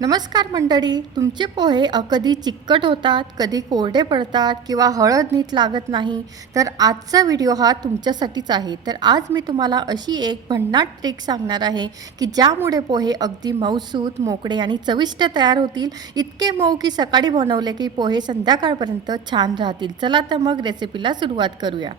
नमस्कार मंडळी. तुमचे पोहे कधी चिकट होतात, कधी कोरडे पडतात किंवा हळद नीट लागत नाही, तर आजचा व्हिडिओ हा तुमच्यासाठीच आहे. तर आज मी तुम्हाला अशी एक भन्नाट ट्रिक सांगणार आहे की ज्यामुळे पोहे अगदी मऊसूत, मोकळे आणि चविष्ट तयार होतील. इतके मऊ की सकाळी बनवले की पोहे संध्याकाळपर्यंत छान राहतील. चला तर मग रेसिपीला सुरुवात करूया.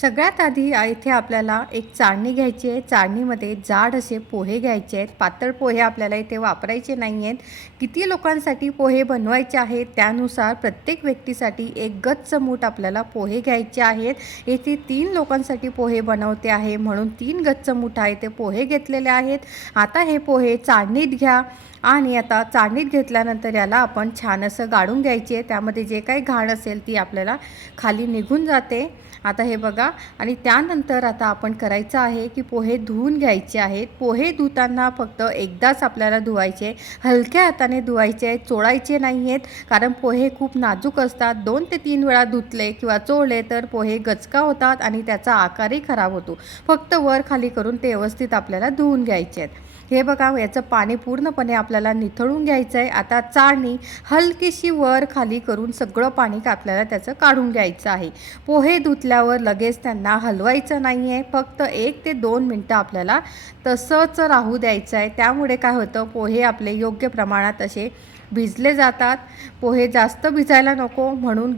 सगळ्यात आधी इथे आपल्याला एक चाळणी घ्यायची आहे. चाळणीमध्ये जाड असे पोहे घ्यायचे आहेत. पातळ पोहे आपल्याला इथे वापरायचे नाही आहेत. किती लोकांसाठी पोहे बनवायचे आहेत त्यानुसार प्रत्येक व्यक्तीसाठी एक गच्च मूठ आपल्याला पोहे घ्यायचे आहेत. येथे 3 लोकांसाठी पोहे बनवते आहे म्हणून 3 गच्च मूठ आहे ते पोहे घेतलेले आहेत. आता हे पोहे चाळणीत घ्या आणि आता चाळणीत घेतल्यानंतर याला आपण छान असं गाळून घ्यायचे. त्यामध्ये जे काही घाण असेल ती आपल्याला खाली निघून जाते. आता हे बघा. आणि त्यानंतर आता आपण करायचं आहे की पोहे धुवून घ्यायचे आहेत. पोहे धुताना फक्त एकदाच आपल्याला धुवायचे, हलक्या हाताने धुवायचे आहेत, चोळायचे नाही आहेत. कारण पोहे खूप नाजूक असतात. 2 ते 3 वेळा धुतले किंवा चोळले तर पोहे गचका होतात आणि त्याचा आकारही खराब होतो. फक्त वर खाली करून ते व्यवस्थित आपल्याला धुवून घ्यायचे आहेत. हे बघा, याचं पाणी पूर्णपणे आपल्याला निथळून घ्यायचं आहे. आता चाळणी हलकीशी वर खाली करून सगळं पाणी आपल्याला त्याचं काढून घ्यायचं आहे. पोहे धुतल्यावर लगेच त्यांना हलवायचं नाही आहे. फक्त 1 ते 2 मिनटं आपल्याला तसंच राहू द्यायचं आहे. त्यामुळे काय होतं, पोहे आपले योग्य प्रमाणात असे भिजले जातात. पोहे जास्त भिजायला नको म्हणून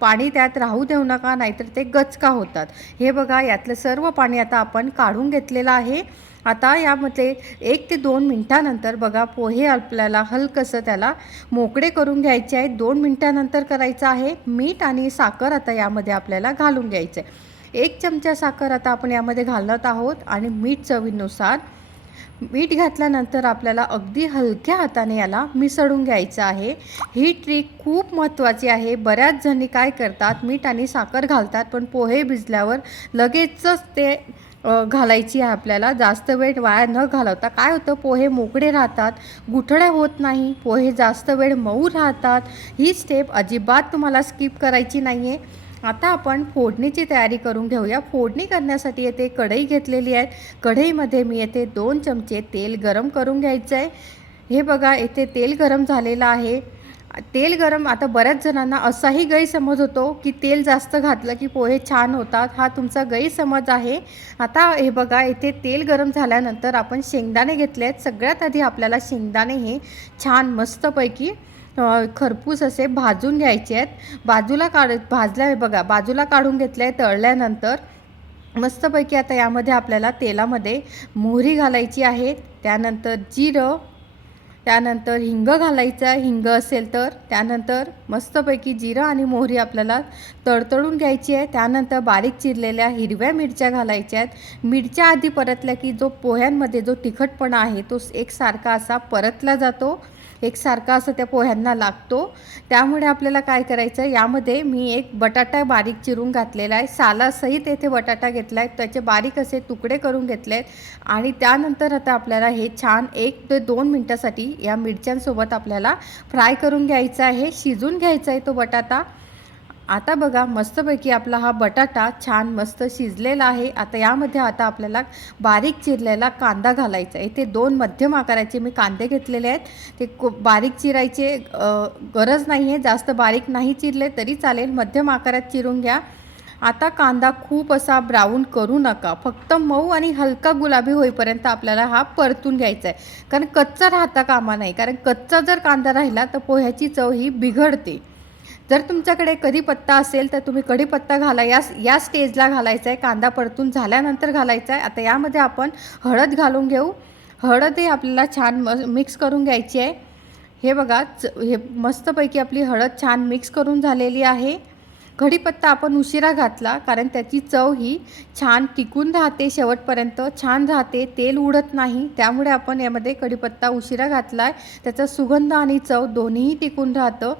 पाणी त्यात राहू देऊ नका, नाहीतर ते गचका होतात. हे बघा, यातलं सर्व पाणी आता आपण काढून घेतलेलं आहे. आता यामध्ये 1 ते 2 मिनटानंतर बघा, पोहे आपल्याला हलकंसं त्याला मोकळे करून घ्यायचे आहेत. 2 मिनटानंतर करायचं आहे. मीठ आणि साखर आता यामध्ये आपल्याला घालून घ्यायचं आहे. 1 चमचा साखर आता आपण यामध्ये घालत आहोत आणि मीठ चवीनुसार. मीठ घातल्यानंतर आपल्याला अगदी हलक्या हाताने याला मिसळून घ्यायचं आहे. ही ट्रिक खूप महत्त्वाची आहे. बऱ्याच जणी काय करतात, मीठ आणि साखर घालतात पण पोहे भिजल्यावर लगेचच ते घालायची आहे आपल्याला. जास्त वेळ वाया न घालवता काय होतं, पोहे मोकळे राहतात, गुठळ्या होत नाही, पोहे जास्त वेळ मऊ राहतात. ही स्टेप अजिबात तुम्हाला स्किप करायची नाही आहे. आता आपण फोडणीची तयारी करून घेऊया. फोडणी करण्यासाठी येथे कढई घेतलेली आहे. कढईमध्ये मी येथे 2 चमचे तेल गरम करून घ्यायचं आहे. हे बघा, येथे तेल गरम झालेलं आहे. तेल गरम, आता बऱ्याच जणांना असाही गैरसमज होतो की तेल जास्त घातलं की पोहे छान होतात. हा तुमचा गैरसमज आहे. आता हे बघा, इथे तेल गरम झाल्यानंतर आपण शेंगदाणे घेतले आहेत. सगळ्यात आधी आपल्याला शेंगदाणे हे छान मस्तपैकी खरपूस असे भाजून घ्यायचे आहेत. भाजल्या, हे बघा, बाजूला काढून घेतले आहे. तळल्यानंतर मस्तपैकी आता यामध्ये आपल्याला तेलामध्ये मोहरी घालायची आहे, त्यानंतर जिरं, त्यानंतर हिंग घालायचं आहे, हिंग असेल तर. त्यानंतर मस्तपैकी जिरं आणि मोहरी आपल्याला तडतडून घ्यायची आहे. त्यानंतर बारीक चिरलेल्या हिरव्या मिरच्या घालायच्या आहेत. मिरच्या आधी परतल्या की जो पोह्यांमध्ये जो तिखटपणा आहे तो एकसारखा असा परतला जातो, एकसारखा असं त्या पोह्यांना लागतो. त्यामुळे आपल्याला काय करायचं, यामध्ये मी एक बटाटा बारीक चिरून घातलेला आहे. सालासहित येथे बटाटा घेतला आहे, त्याचे बारीक असे तुकडे करून घेतले आहेत. आणि त्यानंतर आता आपल्याला हे छान 1 ते 2 मिनटासाठी या मिरच्यांसोबत आपल्याला फ्राय करून घ्यायचा आहे, शिजून घ्यायचा आहे तो बटाटा. आता बघा, मस्तपैकी आपला हा बटाटा छान मस्त शिजलेला आहे. आता यामध्ये आता आपल्याला बारीक चिरलेला कांदा घालायचा आहे. इथे 2 मध्यम आकाराचे मी कांदे घेतलेले आहेत. ते बारीक चिरायचे गरज नाही आहे, जास्त बारीक नाही चिरले तरी चालेल, मध्यम आकारात चिरून घ्या. आता कांदा खूप असा ब्राऊन करू नका, फक्त मऊ आणि हलका गुलाबी होईपर्यंत आपल्याला हा परतून घ्यायचा आहे. कारण कच्चा राहता कामा नाही, कारण कच्चा जर कांदा राहिला तर पोह्याची चव ही बिघडते. जर तुमच्याकडे कढीपत्ता असेल तर तुम्ही कढीपत्ता घाला. या स्टेजला घालायचा आहे, कांदा परतून झाल्यानंतर घालायचा आहे. आता यामध्ये आपण हळद घालून घेऊ. हळदही आपल्याला छान मिक्स करून घ्यायची आहे. हे बघा, हे मस्तपैकी आपली हळद छान मिक्स करून झालेली आहे. कढीपत्ता आपण उशिरा घातला कारण त्याची चव ही छान टिकून राहते, शेवटपर्यंत छान राहते, तेल उडत नाही. त्यामुळे आपण यामध्ये कढीपत्ता उशिरा घातला आहे. त्याचा सुगंध आणि चव दोन्हीही टिकून राहतं.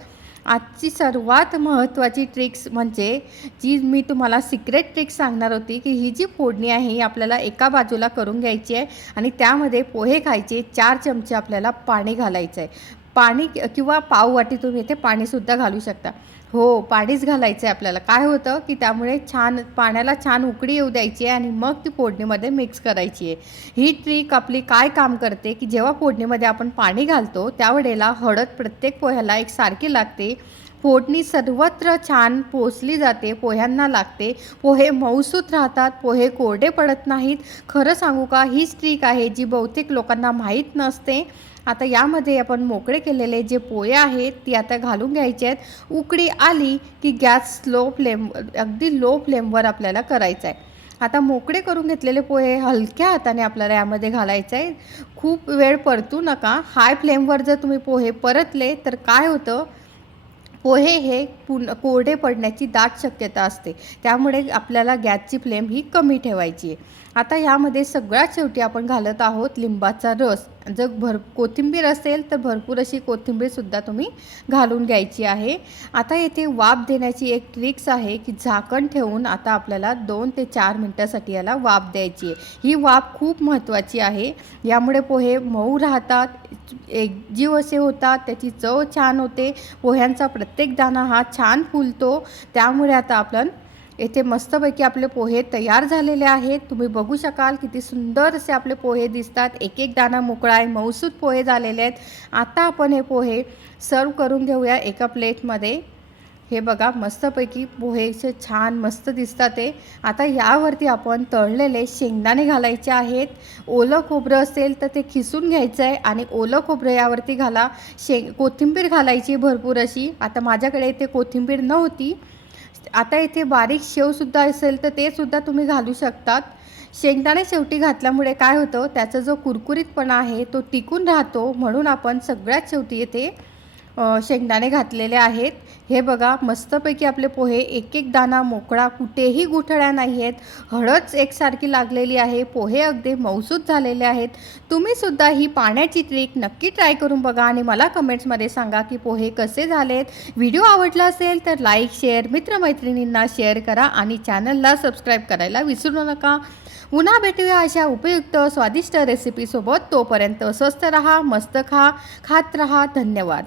आजची सर्वात महत्त्वाची ट्रिक्स म्हणजे जी मी तुम्हाला सिक्रेट ट्रिक्स सांगणार होती की ही जी फोडणी आहे ही आपल्याला एका बाजूला करून घ्यायची आहे आणि त्यामध्ये पोहे खायचे 4 चमचे आपल्याला पाणी घालायचं आहे. पाणी किंवा पाववाटी तुम्ही इथे पाणीसुद्धा घालू शकता. हो, पाणीच घालायचं आहे आपल्याला. काय होतं की त्यामुळे छान पाण्याला छान उकळी येऊ द्यायची आहे आणि मग ती फोडणीमध्ये मिक्स करायची आहे. ही ट्रिक आपली काय काम करते की जेव्हा फोडणीमध्ये आपण पाणी घालतो त्यावेळेला हळद प्रत्येक पोह्याला एकसारखी लागते. फोडणी सर्वत्र छान पोचली जाते, पोह्यांना लागते. पोहे मऊसूत राहतात, पोहे कोरडे पडत नाहीत. खरं सांगू का, हीच ट्रिक आहे जी बहुतेक लोकांना माहीत नसते. आता यामध्ये आपण मोकळे केलेले जे पोहे आहेत ती आता घालून घ्यायचे आहेत. उकळी आली की गॅस अगदी लो फ्लेमवर आपल्याला करायचा आहे. आता मोकळे करून घेतलेले पोहे हलक्या हाताने आपल्याला यामध्ये घालायचं आहे. खूप वेळ परतू नका. हाय फ्लेमवर जर तुम्ही पोहे परतले तर काय होतं, पोहे हे कोरडे पडण्याची दाट शक्यता असते. त्यामुळे आपल्याला गॅसची फ्लेम ही कमी ठेवायची आहे. आता यामध्ये सगळ्यात शेवटी आपण घालत आहोत लिंबाचा रस. जर कोथिंबीर असेल तर भरपूर अशी कोथिंबीरसुद्धा तुम्ही घालून घ्यायची आहे. आता येथे वाफ देण्याची एक ट्रिक्स आहे की झाकण ठेवून आता आपल्याला 2 ते 4 मिनटासाठी याला वाफ द्यायची आहे. ही वाफ खूप महत्त्वाची आहे. यामुळे पोहे मऊ राहतात, एकजीव असे होतात, त्याची चव छान होते, पोह्यांचा प्रत्येक दाणा हा छान फुलतो. त्यामुळे आता आपण येथे मस्तपैकी आपले पोहे तयार झालेले आहेत. तुम्ही बघू शकाल किती सुंदर असे आपले पोहे दिसतात. एक एक दाणा मोकळा आहे, मऊसूत पोहे झालेले आहेत. आता आपण हे पोहे सर्व करून घेऊया एका प्लेटमध्ये. हे बघा मस्तपैकी पोहे असे छान मस्त दिसतात ते. आता यावरती आपण तळलेले शेंगदाणे घालायचे आहेत. ओलं खोबरं असेल तर ते खिसून घ्यायचं आहे आणि ओलं खोबरं यावरती घाला. कोथिंबीर घालायची भरपूर अशी. आता माझ्याकडे इथे कोथिंबीर नव्हती. आता इथे बारीक शेवसुद्धा असेल तर ते सुद्धा तुम्ही घालू शकतात. शेंगदाणे शेवटी घातल्यामुळे काय होतं, त्याचा जो कुरकुरीतपणा आहे तो टिकून राहतो, म्हणून आपण सगळ्यात शेवटी येथे शेंगदाणे घातलेले आहेत. हे बघा मस्तपैकी आपले पोहे एक एक दाणा मोकळा, कुठेही गुठळ्या नाही आहेत. हळद एकसारखी लागलेली आहे. पोहे अगदी मऊसूत झालेले आहेत. तुम्हीसुद्धा ही पाण्याची ट्रिक नक्की ट्राय करून बघा आणि मला कमेंट्समध्ये सांगा की पोहे कसे झालेत. व्हिडिओ आवडला असेल तर लाईक, शेअर, मित्रमैत्रिणींना शेअर करा आणि चॅनलला सबस्क्राईब करायला विसरू नका. पुन्हा भेटूया अशा उपयुक्त स्वादिष्ट रेसिपीसोबत. तोपर्यंत स्वस्त रहा, मस्त खा, खात रहा. धन्यवाद.